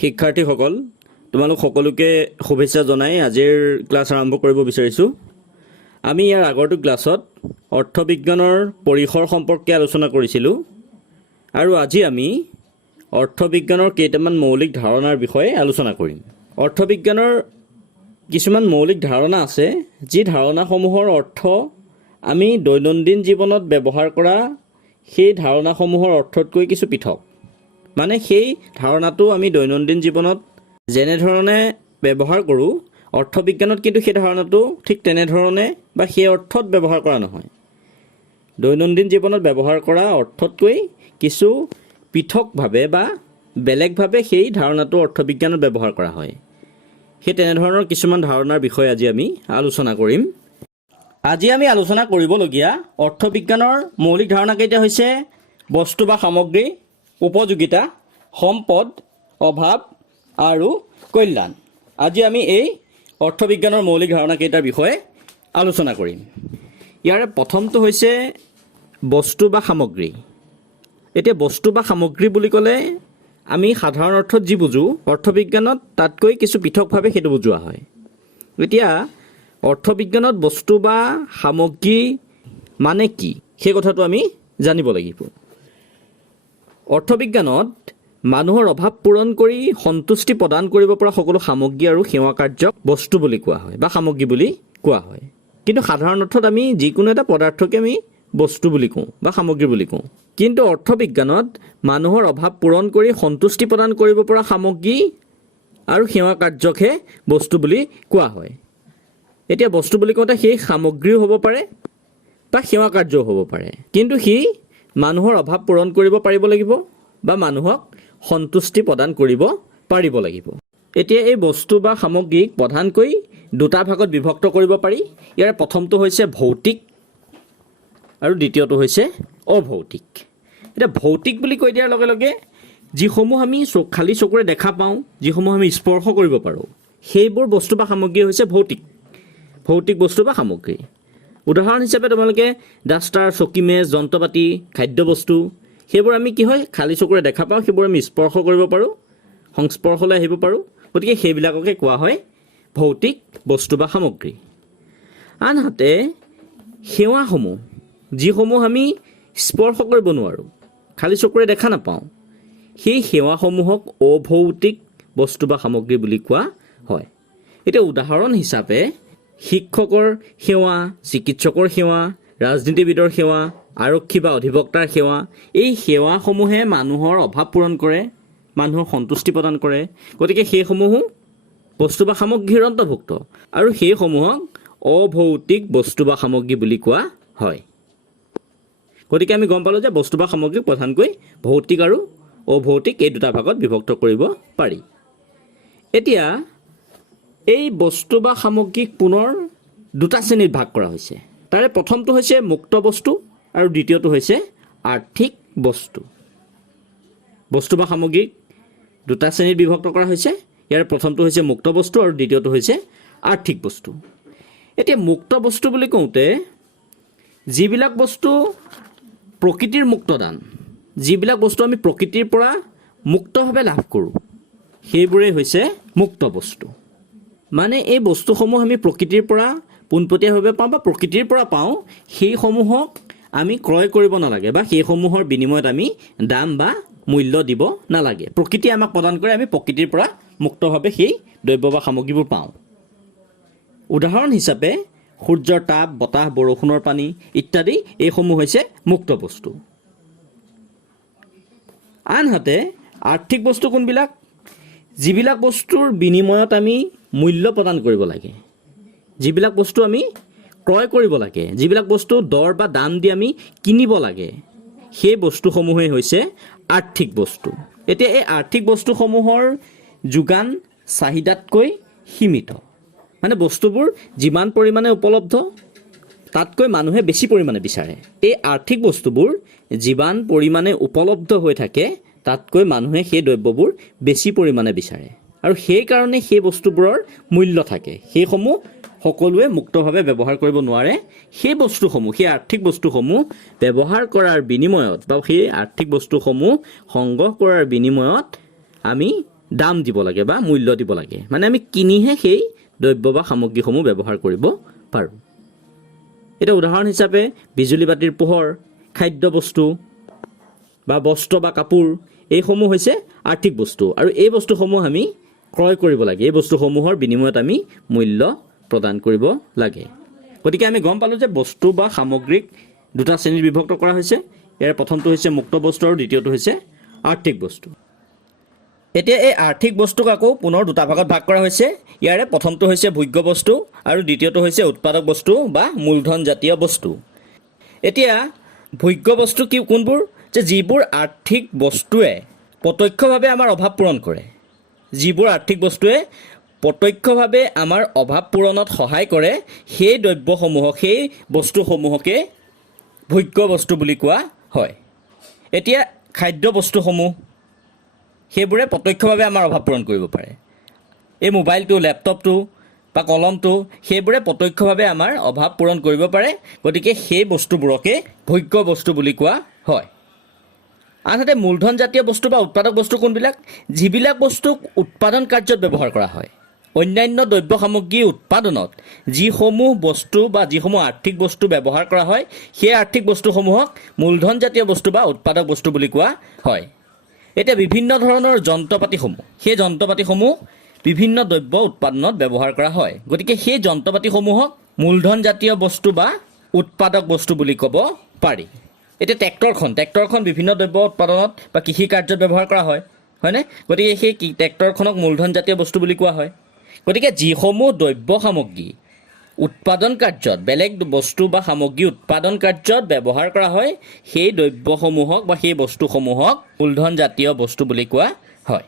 শিক্ষাৰ্থীসকল তোমালোক সকলোকে শুভেচ্ছা জনাই আজিৰ ক্লাছ আৰম্ভ কৰিব বিচাৰিছোঁ। আমি ইয়াৰ আগৰটো ক্লাছত অৰ্থবিজ্ঞানৰ পৰিসৰ সম্পৰ্কে আলোচনা কৰিছিলোঁ আৰু আজি আমি অৰ্থবিজ্ঞানৰ কেইটামান মৌলিক ধাৰণাৰ বিষয়ে আলোচনা কৰিম। অৰ্থবিজ্ঞানৰ কিছুমান মৌলিক ধাৰণা আছে যি ধাৰণাসমূহৰ অৰ্থ আমি দৈনন্দিন জীৱনত ব্যৱহাৰ কৰা সেই ধাৰণাসমূহৰ অৰ্থতকৈ কিছু পৃথক। মানে সেই ধাৰণাটো আমি দৈনন্দিন জীৱনত যেনেধৰণে ব্যৱহাৰ কৰোঁ অৰ্থবিজ্ঞানত কিন্তু সেই ধাৰণাটো ঠিক তেনেধৰণে বা সেই অৰ্থত ব্যৱহাৰ কৰা নহয়। দৈনন্দিন জীৱনত ব্যৱহাৰ কৰা অৰ্থতকৈ কিছু পৃথকভাৱে বা বেলেগভাৱে সেই ধাৰণাটো অৰ্থবিজ্ঞানত ব্যৱহাৰ কৰা হয়। সেই তেনেধৰণৰ কিছুমান ধাৰণাৰ বিষয়ে আজি আমি আলোচনা কৰিম। আজি আমি আলোচনা কৰিবলগীয়া অৰ্থবিজ্ঞানৰ মৌলিক ধাৰণাকেইটা হৈছে বস্তু বা সামগ্ৰী, উপযোগিতা, সম্পদ, অভাৱ আৰু কল্যাণ। আজি আমি এই অৰ্থবিজ্ঞানৰ মৌলিক ধাৰণাকেইটাৰ বিষয়ে আলোচনা কৰিম। ইয়াৰে প্ৰথমটো হৈছে বস্তু বা সামগ্ৰী। এতিয়া বস্তু বা সামগ্ৰী বুলি ক'লে আমি সাধাৰণ অৰ্থত যি বুজোঁ অৰ্থবিজ্ঞানত তাতকৈ কিছু পৃথকভাৱে সেইটো বুজোৱা হয়। এতিয়া অৰ্থবিজ্ঞানত বস্তু বা সামগ্ৰী মানে কি সেই কথাটো আমি জানিব লাগিব। অৰ্থবিজ্ঞানত মানুহৰ অভাৱ পূৰণ কৰি সন্তুষ্টি প্ৰদান কৰিব পৰা সকলো সামগ্ৰী আৰু সেৱা কাৰ্যক বস্তু বুলি কোৱা হয় বা সামগ্ৰী বুলি কোৱা হয়। কিন্তু সাধাৰণ অৰ্থত আমি যিকোনো এটা পদাৰ্থকে আমি বস্তু বুলি কওঁ বা সামগ্ৰী বুলি কওঁ। কিন্তু অৰ্থবিজ্ঞানত মানুহৰ অভাৱ পূৰণ কৰি সন্তুষ্টি প্ৰদান কৰিব পৰা সামগ্ৰী আৰু সেৱা কাৰ্যকহে বস্তু বুলি কোৱা হয়। এতিয়া বস্তু বুলি কওঁতে সেই সামগ্ৰীও হ'ব পাৰে বা সেৱা কাৰ্যও হ'ব পাৰে, কিন্তু সি মানুহৰ অভাৱ পূৰণ কৰিব পাৰিব লাগিব বা মানুহক সন্তুষ্টি প্ৰদান কৰিব পাৰিব লাগিব। এতিয়া এই বস্তু বা সামগ্ৰীক প্ৰধানকৈ দুটা ভাগত বিভক্ত কৰিব পাৰি। ইয়াৰ প্ৰথমটো হৈছে ভৌতিক আৰু দ্বিতীয়টো হৈছে অভৌতিক। এতিয়া ভৌতিক বুলি কৈ দিয়াৰ লগে লগে যিসমূহ আমি খালী চকুৰে দেখা পাওঁ, যিসমূহ আমি স্পৰ্শ কৰিব পাৰোঁ, সেইবোৰ বস্তু বা সামগ্ৰী হৈছে ভৌতিক বস্তু বা সামগ্ৰী। উদাহৰণ হিচাপে তোমালোকে ডাষ্টাৰ, চকী মেজ, যন্ত্ৰপাতি, খাদ্যবস্তু, সেইবোৰ আমি কি হয় খালী চকুৰে দেখা পাওঁ, সেইবোৰ আমি স্পৰ্শ কৰিব পাৰোঁ, সংস্পৰ্শলৈ আহিব পাৰোঁ। গতিকে সেইবিলাককে কোৱা হয় ভৌতিক বস্তু বা সামগ্ৰী। আনহাতে সেৱাসমূহ, যিসমূহ আমি স্পৰ্শ কৰিব নোৱাৰোঁ, খালী চকুৰে দেখা নাপাওঁ, সেই সেৱাসমূহক অভৌতিক বস্তু বা সামগ্ৰী বুলি কোৱা হয়। এতিয়া উদাহৰণ হিচাপে শিক্ষকৰ সেৱা, চিকিৎসকৰ সেৱা, ৰাজনীতিবিদৰ সেৱা, আৰক্ষী বা অধিবক্তাৰ সেৱা, এই সেৱাসমূহে মানুহৰ অভাৱ পূৰণ কৰে, মানুহৰ সন্তুষ্টি প্ৰদান কৰে। গতিকে সেইসমূহো বস্তু বা সামগ্ৰীৰ অন্তৰ্ভুক্ত আৰু সেইসমূহক অভৌতিক বস্তু বা সামগ্ৰী বুলি কোৱা হয়। গতিকে আমি গম পালোঁ যে বস্তু বা সামগ্ৰীক প্ৰধানকৈ ভৌতিক আৰু অভৌতিক এই দুটা ভাগত বিভক্ত কৰিব পাৰি। এতিয়া এই বস্তু বা সামগ্ৰীক পুনৰ দুটা শ্ৰেণীত ভাগ কৰা হৈছে। তাৰে প্ৰথমটো হৈছে মুক্ত বস্তু আৰু দ্বিতীয়টো হৈছে আৰ্থিক বস্তু। বস্তু বা সামগ্ৰীক দুটা শ্ৰেণীত বিভক্ত কৰা হৈছে। ইয়াৰ প্ৰথমটো হৈছে মুক্ত বস্তু আৰু দ্বিতীয়টো হৈছে আৰ্থিক বস্তু। এতিয়া মুক্ত বস্তু বুলি কওঁতে যিবিলাক বস্তু প্ৰকৃতিৰ মুক্তদান, যিবিলাক বস্তু আমি প্ৰকৃতিৰ পৰা মুক্তভাৱে লাভ কৰোঁ, সেইবোৰেই হৈছে মুক্ত বস্তু। মানে এই বস্তুসমূহ আমি প্ৰকৃতিৰ পৰা পোনপটীয়াভাৱে পাওঁ বা প্ৰকৃতিৰ পৰা পাওঁ, সেইসমূহক আমি ক্ৰয় কৰিব নালাগে বা সেইসমূহৰ বিনিময়ত আমি দাম বা মূল্য দিব নালাগে। প্ৰকৃতিয়ে আমাক প্ৰদান কৰে, আমি প্ৰকৃতিৰ পৰা মুক্তভাৱে সেই দ্ৰব্য বা সামগ্ৰীবোৰ পাওঁ। উদাহৰণ হিচাপে সূৰ্যৰ তাপ, বতাহ, বৰষুণৰ পানী ইত্যাদি এইসমূহ হৈছে মুক্ত বস্তু। আনহাতে আৰ্থিক বস্তু কোনবিলাক? যিবিলাক বস্তুৰ বিনিময়ত আমি মূল্য প্ৰদান কৰিব লাগে, যিবিলাক বস্তু আমি ক্ৰয় কৰিব লাগে, যিবিলাক বস্তু দৰ বা দাম দি আমি কিনিব লাগে, সেই বস্তুসমূহেই হৈছে আৰ্থিক বস্তু। এতিয়া এই আৰ্থিক বস্তুসমূহৰ যোগান চাহিদাতকৈ সীমিত। মানে বস্তুবোৰ যিমান পৰিমাণে উপলব্ধ তাতকৈ মানুহে বেছি পৰিমাণে বিচাৰে। এই আৰ্থিক বস্তুবোৰ যিমান পৰিমাণে উপলব্ধ হৈ থাকে তাতকৈ মানুহে সেই দ্ৰব্যবোৰ বেছি পৰিমাণে বিচাৰে আৰু সেইকাৰণে সেই বস্তুবোৰৰ মূল্য থাকে। সেইসমূহ সকলোৱে মুক্তভাৱে ব্যৱহাৰ কৰিব নোৱাৰে। সেই বস্তুসমূহ, সেই আৰ্থিক বস্তুসমূহ ব্যৱহাৰ কৰাৰ বিনিময়ত বা সেই আৰ্থিক বস্তুসমূহ সংগ্ৰহ কৰাৰ বিনিময়ত আমি দাম দিব লাগে বা মূল্য দিব লাগে, মানে আমি কিনিহে সেই দ্ৰব্য বা সামগ্ৰীসমূহ ব্যৱহাৰ কৰিব পাৰোঁ। এতিয়া উদাহৰণ হিচাপে বিজুলী বাতিৰ পোহৰ, খাদ্য বস্তু বা বস্ত্ৰ বা কাপোৰ, এইসমূহ হৈছে আৰ্থিক বস্তু আৰু এই বস্তুসমূহ আমি ক্ৰয় কৰিব লাগে, এই বস্তুসমূহৰ বিনিময়ত আমি মূল্য প্ৰদান কৰিব লাগে। গতিকে আমি গম পালোঁ যে বস্তু বা সামগ্ৰীক দুটা শ্ৰেণীত বিভক্ত কৰা হৈছে। ইয়াৰ প্ৰথমটো হৈছে মুক্ত বস্তু আৰু দ্বিতীয়টো হৈছে আৰ্থিক বস্তু। এতিয়া এই আৰ্থিক বস্তুক আকৌ পুনৰ দুটা ভাগত ভাগ কৰা হৈছে। ইয়াৰে প্ৰথমটো হৈছে ভোগ্য বস্তু আৰু দ্বিতীয়টো হৈছে উৎপাদক বস্তু বা মূলধনজাতীয় বস্তু। এতিয়া ভোগ্য বস্তু কি কোনবোৰ? যে যিবোৰ আৰ্থিক বস্তুৱে প্ৰত্যক্ষভাৱে আমাৰ অভাৱ পূৰণ কৰে, যিবোৰ আৰ্থিক বস্তুৱে প্ৰত্যক্ষভাৱে আমাৰ অভাৱ পূৰণত সহায় কৰে, সেই দ্ৰব্যসমূহক, সেই বস্তুসমূহকে ভোগ্য বস্তু বুলি কোৱা হয়। এতিয়া খাদ্য বস্তুসমূহ, সেইবোৰে প্ৰত্যক্ষভাৱে আমাৰ অভাৱ পূৰণ কৰিব পাৰে। এই মোবাইলটো, লেপটপটো বা কলমটো, সেইবোৰে প্ৰত্যক্ষভাৱে আমাৰ অভাৱ পূৰণ কৰিব পাৰে। গতিকে সেই বস্তুবোৰকে ভোগ্য বস্তু বুলি কোৱা হয়। আনহাতে মূলধনজাতীয় বস্তু বা উৎপাদক বস্তু কোনবিলাক? যিবিলাক বস্তুক উৎপাদন কাৰ্যত ব্যৱহাৰ কৰা হয়, অন্যান্য দ্ৰব্য সামগ্ৰী উৎপাদনত যিসমূহ বস্তু বা যিসমূহ আৰ্থিক বস্তু ব্যৱহাৰ কৰা হয়, সেই আৰ্থিক বস্তুসমূহক মূলধনজাতীয় বস্তু বা উৎপাদক বস্তু বুলি কোৱা হয়। এতিয়া বিভিন্ন ধৰণৰ যন্ত্ৰপাতিসমূহ, সেই যন্ত্ৰপাতিসমূহ বিভিন্ন দ্ৰব্য উৎপাদনত ব্যৱহাৰ কৰা হয়। গতিকে সেই যন্ত্ৰপাতিসমূহক মূলধনজাতীয় বস্তু বা উৎপাদক বস্তু বুলি ক'ব পাৰি। এতিয়া ট্ৰেক্টৰখন বিভিন্ন দ্ৰব্য উৎপাদনত বা কৃষি কাৰ্যত ব্যৱহাৰ কৰা হয়, হয়নে? গতিকে সেই ট্ৰেক্টৰখনক মূলধনজাতীয় বস্তু বুলি কোৱা হয়। গতিকে যিসমূহ দ্ৰব্য সামগ্ৰী উৎপাদন কাৰ্যত, বেলেগ বস্তু বা সামগ্ৰী উৎপাদন কাৰ্যত ব্যৱহাৰ কৰা হয়, সেই দ্ৰব্যসমূহক বা সেই বস্তুসমূহক মূলধনজাতীয় বস্তু বুলি কোৱা হয়।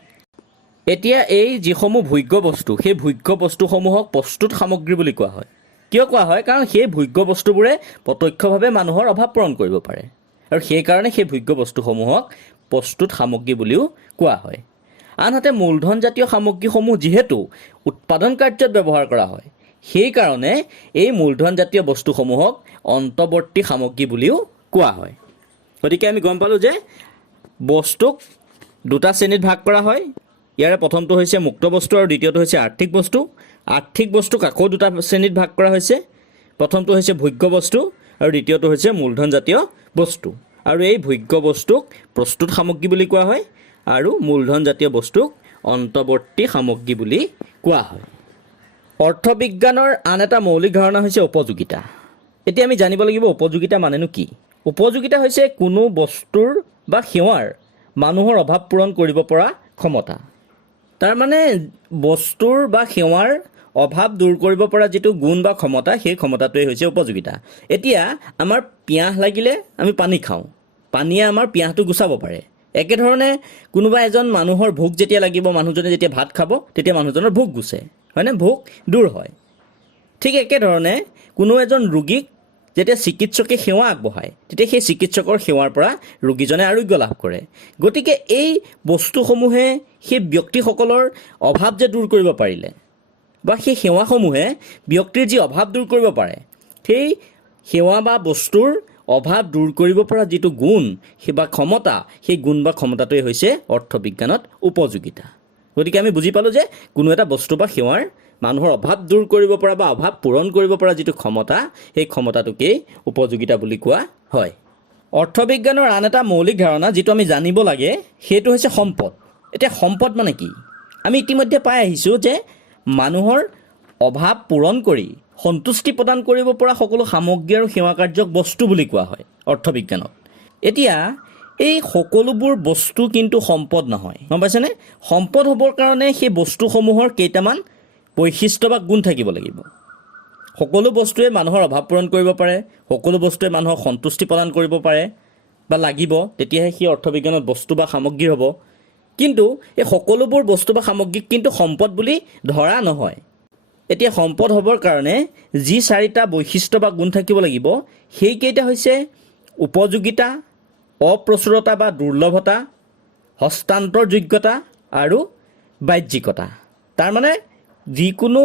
এতিয়া এই যিসমূহ ভোগ্য বস্তু, সেই ভোগ্য বস্তুসমূহক প্ৰস্তুত সামগ্ৰী বুলি কোৱা হয়। কিয় কোৱা হয়? কাৰণ সেই ভোগ্য বস্তুবোৰে প্ৰত্যক্ষভাৱে মানুহৰ অভাৱ পূৰণ কৰিব পাৰে আৰু সেইকাৰণে সেই ভোগ্য বস্তুসমূহক প্ৰস্তুত সামগ্ৰী বুলিও কোৱা হয়। আনহাতে মূলধনজাতীয় সামগ্ৰীসমূহ যিহেতু উৎপাদন কাৰ্যত ব্যৱহাৰ কৰা হয়, সেইকাৰণে এই মূলধনজাতীয় বস্তুসমূহক অন্তৱৰ্তী সামগ্ৰী বুলিও কোৱা হয়। গতিকে আমি গম পালোঁ যে বস্তুক দুটা শ্ৰেণীত ভাগ কৰা হয়। ইয়াৰে প্ৰথমটো হৈছে মুক্ত বস্তু আৰু দ্বিতীয়টো হৈছে আৰ্থিক বস্তু। আৰ্থিক বস্তুক আকৌ দুটা শ্ৰেণীত ভাগ কৰা হৈছে। প্ৰথমটো হৈছে ভোগ্য বস্তু আৰু দ্বিতীয়টো হৈছে মূলধনজাতীয় বস্তু। আৰু এই ভোগ্য বস্তুক প্ৰস্তুত সামগ্ৰী বুলি কোৱা হয় আৰু মূলধনজাতীয় বস্তুক অন্তৱৰ্তী সামগ্ৰী বুলি কোৱা হয়। অৰ্থবিজ্ঞানৰ আন এটা মৌলিক ধাৰণা হৈছে উপযোগিতা। এতিয়া আমি জানিব লাগিব উপযোগিতা মানেনো কি? উপযোগিতা হৈছে কোনো বস্তুৰ বা সেৱাৰ মানুহৰ অভাৱ পূৰণ কৰিব পৰা ক্ষমতা। তাৰমানে বস্তুৰ বা সেৱাৰ অভাৱ দূৰ কৰিব পৰা যিটো গুণ বা ক্ষমতা, সেই ক্ষমতাটোৱেই হৈছে উপযোগিতা। এতিয়া আমাৰ পিয়াহ লাগিলে আমি পানী খাওঁ, পানীয়ে আমাৰ পিয়াহটো গুচাব পাৰে। একেধৰণে কোনোবা এজন মানুহৰ ভোক যেতিয়া লাগিব, মানুহজনে যেতিয়া ভাত খাব, তেতিয়া মানুহজনৰ ভোক গুচে, হয়নে? ভোক দূৰ হয়। ঠিক একেধৰণে কোনো এজন ৰোগীক যেতিয়া চিকিৎসকে সেৱা আগবঢ়ায়, তেতিয়া সেই চিকিৎসকৰ সেৱাৰ পৰা ৰোগীজনে আৰোগ্য লাভ কৰে। গতিকে এই বস্তুসমূহে সেই ব্যক্তিসকলৰ অভাৱ যে দূৰ কৰিব পাৰিলে, বা সেই সেৱাসমূহে ব্যক্তিৰ যি অভাৱ দূৰ কৰিব পাৰে, সেই সেৱা বা বস্তুৰ অভাৱ দূৰ কৰিব পৰা যিটো গুণ বা ক্ষমতা, সেই গুণ বা ক্ষমতাটোৱে হৈছে অৰ্থবিজ্ঞানত উপযোগিতা। গতিকে আমি বুজি পালোঁ যে কোনো এটা বস্তু বা সেৱাৰ মানুহৰ অভাৱ দূৰ কৰিব পৰা বা অভাৱ পূৰণ কৰিব পৰা যিটো ক্ষমতা, সেই ক্ষমতাটোকেই উপযোগিতা বুলি কোৱা হয়। অৰ্থবিজ্ঞানৰ আন এটা মৌলিক ধাৰণা যিটো আমি জানিব লাগে, সেইটো হৈছে সম্পদ। এতিয়া সম্পদ মানে কি? আমি ইতিমধ্যে পাই আহিছোঁ যে মানুহৰ অভাৱ পূৰণ কৰি সন্তুষ্টি প্ৰদান কৰিব পৰা সকলো সামগ্ৰী আৰু সেৱা কাৰ্যক বস্তু বুলি কোৱা হয় অৰ্থবিজ্ঞানত। এতিয়া এই সকলোবোৰ বস্তু কিন্তু সম্পদ নহয়, গম পাইছেনে? সম্পদ হ'বৰ কাৰণে সেই বস্তুসমূহৰ কেইটামান বৈশিষ্ট্য বা গুণ থাকিব লাগিব। সকলো বস্তুৱে মানুহৰ অভাৱ পূৰণ কৰিব পাৰে, সকলো বস্তুৱে মানুহক সন্তুষ্টি প্ৰদান কৰিব পাৰে বা লাগিব, তেতিয়াহে সেই অৰ্থবিজ্ঞানত বস্তু বা সামগ্ৰী হ'ব। কিন্তু এই সকলোবোৰ বস্তু বা সামগ্ৰীক কিন্তু সম্পদ বুলি ধৰা নহয়। এতিয়া সম্পদ হ'বৰ কাৰণে যি চাৰিটা বৈশিষ্ট্য বা গুণ থাকিব লাগিব, সেইকেইটা হৈছে উপযোগিতা, অপ্ৰচুৰতা বা দুৰ্লভতা, হস্তান্তৰযোগ্যতা আৰু বাহ্যিকতা। তাৰমানে যিকোনো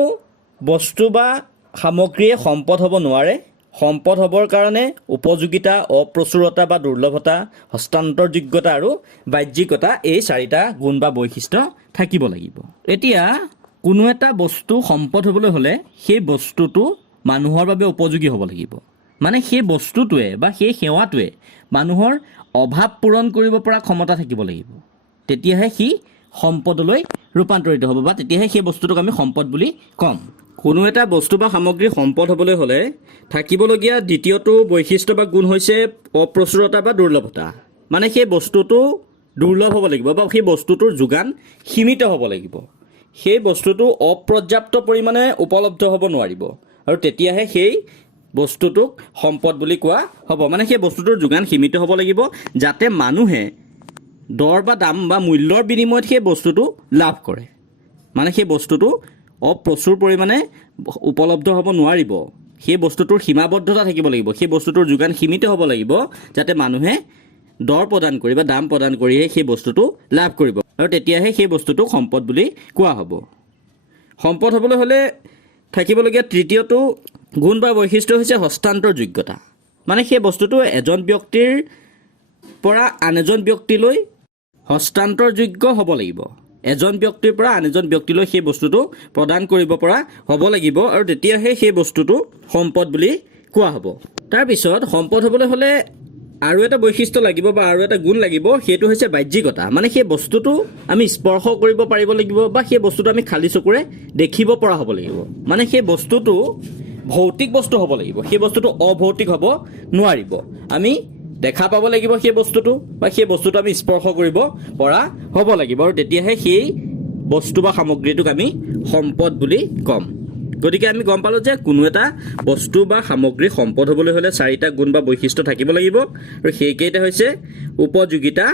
বস্তু বা সামগ্ৰীয়ে সম্পদ হ'ব নোৱাৰে, সম্পদ হ'বৰ কাৰণে উপযোগিতা, অপ্ৰচুৰতা বা দুৰ্লভতা, হস্তান্তৰযোগ্যতা আৰু বাহ্যিকতা এই 4টা গুণ বা বৈশিষ্ট্য থাকিব লাগিব। এতিয়া কোনো এটা বস্তু সম্পদ হ'বলৈ হ'লে সেই বস্তুটো মানুহৰ বাবে উপযোগী হ'ব লাগিব। মানে সেই বস্তুটোৱে বা সেই সেৱাটোৱে মানুহৰ অভাৱ পূৰণ কৰিব পৰা ক্ষমতা থাকিব লাগিব। তেতিয়াহে সি সম্পদলৈ ৰূপান্তৰিত হ'ব বা তেতিয়াহে সেই বস্তুটোক আমি সম্পদ বুলি ক'ম। কোনো এটা বস্তু বা সামগ্ৰী সম্পদ হ'বলৈ হ'লে থাকিবলগীয়া দ্বিতীয়টো বৈশিষ্ট্য বা গুণ হৈছে অপ্ৰচুৰতা বা দুৰ্লভতা। মানে সেই বস্তুটো দুৰ্লভ হ'ব লাগিব বা সেই বস্তুটোৰ যোগান সীমিত হ'ব লাগিব। সেই বস্তুটো অপৰ্যাপ্ত পৰিমাণে উপলব্ধ হ'ব নোৱাৰিব আৰু তেতিয়াহে সেই বস্তুটোক সম্পদ বুলি কোৱা হ'ব। মানে সেই বস্তুটোৰ যোগান সীমিত হ'ব লাগিব যাতে মানুহে দৰ বা দাম বা মূল্যৰ বিনিময়ত সেই বস্তুটো লাভ কৰে। মানে সেই বস্তুটো অপ্ৰচুৰ পৰিমাণে উপলব্ধ হ'ব নোৱাৰিব। সেই বস্তুটোৰ সীমাবদ্ধতা থাকিব লাগিব। সেই বস্তুটোৰ যোগান সীমিত হ'ব লাগিব যাতে মানুহে দৰ প্ৰদান কৰি বা দাম প্ৰদান কৰিহে সেই বস্তুটো লাভ কৰিব আৰু তেতিয়াহে সেই বস্তুটোক সম্পদ বুলি কোৱা হ'ব। সম্পদ হ'বলৈ হ'লে থাকিবলগীয়া তৃতীয়টো গুণ বা বৈশিষ্ট্য হৈছে হস্তান্তৰযোগ্যতা। মানে সেই বস্তুটো এজন ব্যক্তিৰ পৰা আন এজন ব্যক্তিলৈ হস্তান্তৰযোগ্য হ'ব লাগিব। এজন ব্যক্তিৰ পৰা আন এজন ব্যক্তিলৈ সেই বস্তুটো প্ৰদান কৰিব পৰা হ'ব লাগিব আৰু তেতিয়াহে সেই বস্তুটো সম্পদ বুলি কোৱা হ'ব। তাৰপিছত সম্পদ হ'বলৈ হ'লে আৰু এটা বৈশিষ্ট্য লাগিব বা আৰু এটা গুণ লাগিব, সেইটো হৈছে বাহ্যিকতা। মানে সেই বস্তুটো আমি স্পৰ্শ কৰিব পাৰিব লাগিব বা সেই বস্তুটো আমি খালী চকুৰে দেখিব পৰা হ'ব লাগিব। মানে সেই বস্তুটো ভৌতিক বস্তু হ'ব লাগিব। সেই বস্তুটো অভৌতিক হ'ব নোৱাৰিব। আমি দেখা পাব লাগিব সেই বস্তুটো বা সেই বস্তুটো আমি স্পৰ্শ কৰিব পৰা হ'ব লাগিব আৰু তেতিয়াহে সেই বস্তু বা সামগ্ৰীটোক আমি সম্পদ বুলি ক'ম। গতিকে আমি গম পালোঁ যে কোনো এটা বস্তু বা সামগ্ৰী সম্পদ হ'বলৈ হ'লে 4টা গুণ বা বৈশিষ্ট্য থাকিব লাগিব আৰু সেইকেইটা হৈছে উপযোগিতা,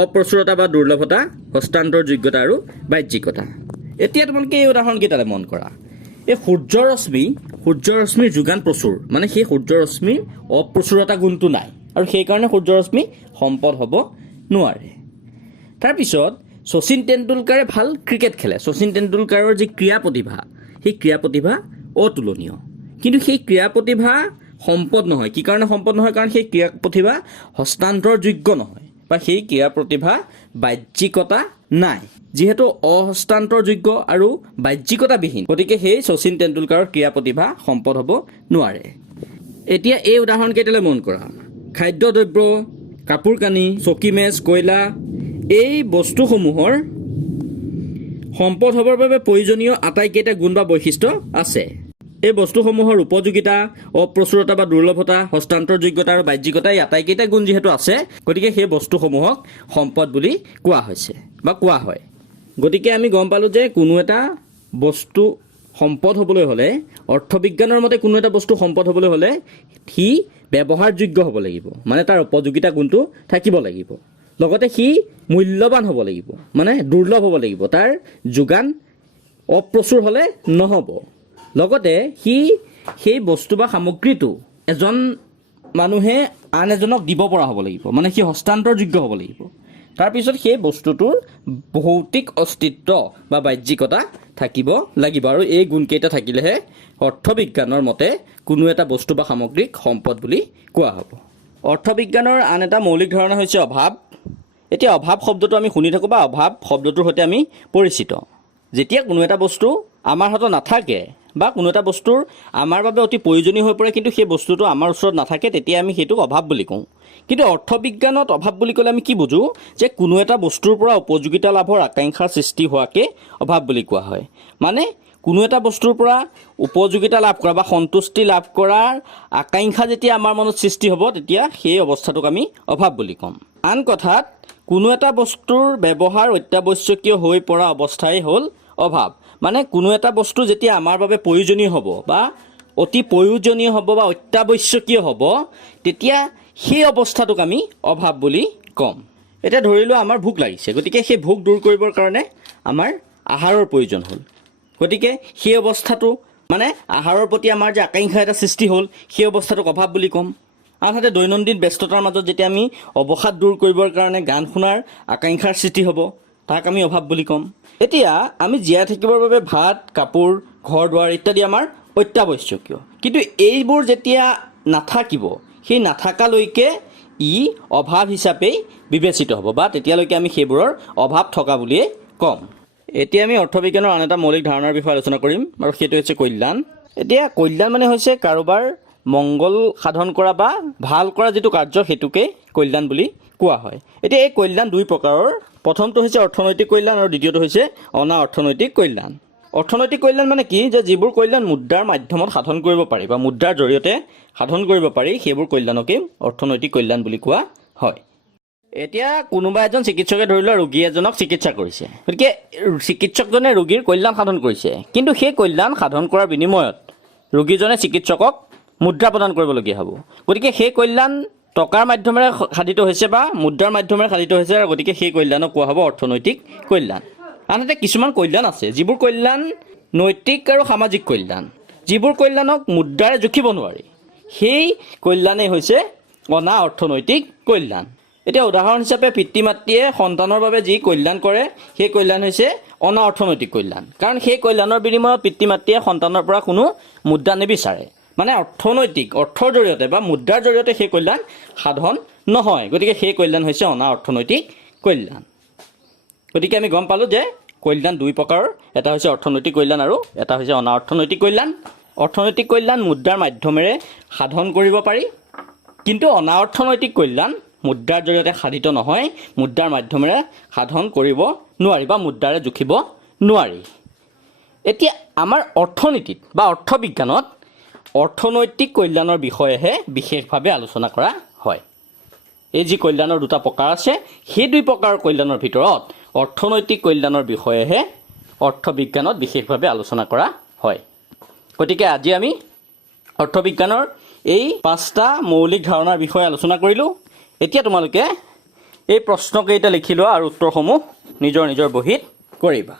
অপ্ৰচুৰতা বা দুৰ্লভতা, হস্তান্তৰযোগ্যতা আৰু বাহ্যিকতা। এতিয়া তোমালোকে এই উদাহৰণকেইটালৈ মন কৰা। এই সূৰ্যৰশ্মিৰ যোগান প্ৰচুৰ, মানে সেই সূৰ্যৰশ্মিৰ অপ্ৰচুৰতা গুণটো নাই আৰু সেইকাৰণে সূৰ্যৰশ্মি সম্পদ হ'ব নোৱাৰে। তাৰপিছত শচীন তেণ্ডুলকাৰে ভাল ক্ৰিকেট খেলে। শচীন তেণ্ডুলকাৰৰ যি ক্ৰীড়া প্ৰতিভা, সেই ক্ৰীড়া প্ৰতিভা অতুলনীয়, কিন্তু সেই ক্ৰীড়া প্ৰতিভা সম্পদ নহয়। কি কাৰণে সম্পদ নহয়? কাৰণ সেই ক্ৰীড়া প্ৰতিভা হস্তান্তৰযোগ্য নহয় বা সেই ক্ৰীড়া প্ৰতিভা বাহ্যিকতা নাই, যিহেতু অহস্তান্তৰযোগ্য আৰু বাহ্যিকতাবিহীন। গতিকে সেই শচীন তেণ্ডুলকাৰৰ ক্ৰীড়া প্ৰতিভা সম্পদ হ'ব নোৱাৰে। এতিয়া এই উদাহৰণকেইটালৈ মন কৰা। খাদ্যদ্ৰব্য, কাপোৰ কানি, চকী মেজ, কয়লা এই বস্তুসমূহৰ সম্পদ হ'বৰ বাবে প্ৰয়োজনীয় আটাইকেইটা গুণ বা বৈশিষ্ট্য আছে। এই বস্তুসমূহৰ উপযোগিতা, অপ্ৰচুৰতা বা দুৰ্লভতা, হস্তান্তৰযোগ্যতা আৰু বাহ্যিকতা এই আটাইকেইটা গুণ যিহেতু আছে, গতিকে সেই বস্তুসমূহক সম্পদ বুলি কোৱা হৈছে বা কোৱা হয়। গতিকে আমি গম পালোঁ যে কোনো এটা বস্তু সম্পদ হ'বলৈ হ'লে, অৰ্থবিজ্ঞানৰ মতে কোনো এটা বস্তু সম্পদ হ'বলৈ হ'লে সি ব্যৱহাৰযোগ্য হ'ব লাগিব, মানে তাৰ উপযোগিতা গুণটো থাকিব লাগিব। লগতে সি মূল্যৱান হ'ব লাগিব, মানে দুৰ্লভ হ'ব লাগিব। তাৰ যোগান অপ্ৰচুৰ হ'লে নহ'ব। লগতে সি সেই বস্তু বা সামগ্ৰীটো এজন মানুহে আন এজনক দিব পৰা হ'ব লাগিব, মানে সি হস্তান্তৰযোগ্য হ'ব লাগিব। তাৰপিছত সেই বস্তুটোৰ ভৌতিক অস্তিত্ব বা বাহ্যিকতা থাকিব লাগিব আৰু এই গুণকেইটা থাকিলেহে অৰ্থবিজ্ঞানৰ মতে কোনো এটা বস্তু বা সামগ্ৰীক সম্পদ বুলি কোৱা হ'ব। অৰ্থবিজ্ঞানৰ আন এটা মৌলিক ধাৰণা হৈছে অভাৱ। এতিয়া অভাৱ শব্দটো আমি শুনি থাকোঁ বা অভাৱ শব্দটোৰ সৈতে আমি পৰিচিত। যেতিয়া কোনো এটা বস্তু আমাৰ হাতত নাথাকে বা কোনো এটা বস্তুৰ আমাৰ বাবে অতি প্ৰয়োজনীয় হৈ পৰে কিন্তু সেই বস্তুটো আমাৰ ওচৰত নাথাকে, তেতিয়া আমি সেইটোক অভাৱ বুলি কওঁ। কিন্তু অৰ্থবিজ্ঞানত অভাৱ বুলি ক'লে আমি কি বুজোঁ? যে কোনো এটা বস্তুৰ পৰা উপযোগিতা লাভৰ আকাংক্ষাৰ সৃষ্টি হোৱাকে অভাৱ বুলি কোৱা হয়। মানে কোনো এটা বস্তুৰ পৰা উপযোগিতা লাভ কৰা বা সন্তুষ্টি লাভ কৰাৰ আকাংক্ষা যেতিয়া আমাৰ মনত সৃষ্টি হ'ব, তেতিয়া সেই অৱস্থাটোক আমি অভাৱ বুলি ক'ম। আন কথাত কোনো এটা বস্তুৰ ব্যৱহাৰ অত্যাৱশ্যকীয় হৈ পৰা অৱস্থাই হ'ল অভাৱ। মানে কোনো এটা বস্তু যেতিয়া আমাৰ বাবে প্ৰয়োজনীয় হ'ব বা অতি প্ৰয়োজনীয় হ'ব বা অত্যাৱশ্যকীয় হ'ব, তেতিয়া সেই অৱস্থাটোক আমি অভাৱ বুলি ক'ম। এতিয়া ধৰি লোৱা আমাৰ ভোক লাগিছে, গতিকে সেই ভোক দূৰ কৰিবৰ কাৰণে আমাৰ আহাৰৰ প্ৰয়োজন হ'ল। গতিকে সেই অৱস্থাটো মানে আহাৰৰ প্ৰতি আমাৰ যে আকাংক্ষা এটা সৃষ্টি হ'ল, সেই অৱস্থাটোক অভাৱ বুলি ক'ম। আনহাতে দৈনন্দিন ব্যস্ততাৰ মাজত যেতিয়া আমি অৱসাদ দূৰ কৰিবৰ কাৰণে গান শুনাৰ আকাংক্ষাৰ সৃষ্টি হ'ব, তাক আমি অভাৱ বুলি ক'ম। এতিয়া আমি জীয়াই থাকিবৰ বাবে ভাত, কাপোৰ, ঘৰ দুৱাৰ ইত্যাদি আমাৰ অত্যাৱশ্যকীয়, কিন্তু এইবোৰ যেতিয়া নাথাকিব সেই নাথাকালৈকে ই অভাৱ হিচাপেই বিবেচিত হ'ব বা তেতিয়ালৈকে আমি সেইবোৰৰ অভাৱ থকা বুলিয়ে ক'ম। এতিয়া আমি অৰ্থবিজ্ঞানৰ আন এটা মৌলিক ধাৰণাৰ বিষয়ে আলোচনা কৰিম আৰু সেইটো হৈছে কল্যাণ। এতিয়া কল্যাণ মানে হৈছে কাৰোবাৰ মংগল সাধন কৰা বা ভাল কৰা যিটো কাৰ্য সেইটোকে কল্যাণ বুলি কোৱা হয়। এতিয়া এই কল্যাণ দুই প্ৰকাৰৰ। প্ৰথমটো হৈছে অৰ্থনৈতিক কল্যাণ আৰু দ্বিতীয়টো হৈছে অনা অৰ্থনৈতিক কল্যাণ। অৰ্থনৈতিক কল্যাণ মানে কি, যে যিবোৰ কল্যাণ মুদ্ৰাৰ মাধ্যমত সাধন কৰিব পাৰি বা মুদ্ৰাৰ জৰিয়তে সাধন কৰিব পাৰি সেইবোৰ কল্যাণকে অৰ্থনৈতিক কল্যাণ বুলি কোৱা হয়। এতিয়া কোনোবা এজন চিকিৎসকে ধৰি লোৱা ৰোগী এজনক চিকিৎসা কৰিছে, গতিকে চিকিৎসকজনে ৰোগীৰ কল্যাণ সাধন কৰিছে, কিন্তু সেই কল্যাণ সাধন কৰাৰ বিনিময়ত ৰোগীজনে চিকিৎসকক মুদ্ৰা প্ৰদান কৰিবলগীয়া হ'ব। গতিকে সেই কল্যাণ টকাৰ মাধ্যমেৰে সাধিত হৈছে বা মুদ্ৰাৰ মাধ্যমেৰে সাধিত হৈছে, আৰু গতিকে সেই কল্যাণক কোৱা হ'ব অৰ্থনৈতিক কল্যাণ। আনহাতে কিছুমান কল্যাণ আছে যিবোৰ কল্যাণ নৈতিক আৰু সামাজিক কল্যাণ, যিবোৰ কল্যাণক মুদ্ৰাৰে জুখিব নোৱাৰি, সেই কল্যাণেই হৈছে অনা অৰ্থনৈতিক কল্যাণ। এতিয়া উদাহৰণ হিচাপে পিতৃ মাতৃয়ে সন্তানৰ বাবে যি কল্যাণ কৰে সেই কল্যাণ হৈছে অনা অৰ্থনৈতিক কল্যাণ, কাৰণ সেই কল্যাণৰ বিনিময়ত পিতৃ মাতৃয়ে সন্তানৰ পৰা কোনো মুদ্ৰা নিবিচাৰে, মানে অৰ্থৰ জৰিয়তে বা মুদ্ৰাৰ জৰিয়তে সেই কল্যাণ সাধন নহয়, গতিকে সেই কল্যাণ হৈছে অনা অৰ্থনৈতিক কল্যাণ। গতিকে আমি গম পালোঁ যে কল্যাণ দুই প্ৰকাৰৰ, এটা হৈছে অৰ্থনৈতিক কল্যাণ আৰু এটা হৈছে অনা অৰ্থনৈতিক কল্যাণ। অৰ্থনৈতিক কল্যাণ মুদ্ৰাৰ মাধ্যমেৰে সাধন কৰিব পাৰি, কিন্তু অনা অৰ্থনৈতিক কল্যাণ মুদ্ৰাৰ জৰিয়তে সাধিত নহয়, মুদ্ৰাৰ মাধ্যমেৰে সাধন কৰিব নোৱাৰি বা মুদ্ৰাৰে জুখিব নোৱাৰি। এতিয়া আমাৰ অৰ্থনীতিত বা অৰ্থবিজ্ঞানত অৰ্থনৈতিক কল্যাণৰ বিষয়েহে বিশেষভাৱে আলোচনা কৰা হয়। এই যি কল্যাণৰ দুটা প্ৰকাৰ আছে, সেই দুই প্ৰকাৰৰ কল্যাণৰ ভিতৰত অৰ্থনৈতিক কল্যাণৰ বিষয়েহে অৰ্থবিজ্ঞানত বিশেষভাৱে আলোচনা কৰা হয়। গতিকে আজি আমি অৰ্থবিজ্ঞানৰ এই 5টা মৌলিক ধাৰণাৰ বিষয়ে আলোচনা কৰিলোঁ। এতিয়া তোমালোকে এই প্ৰশ্নকেইটা লিখি লোৱা আৰু উত্তৰসমূহ নিজৰ নিজৰ বহীত কৰিবা।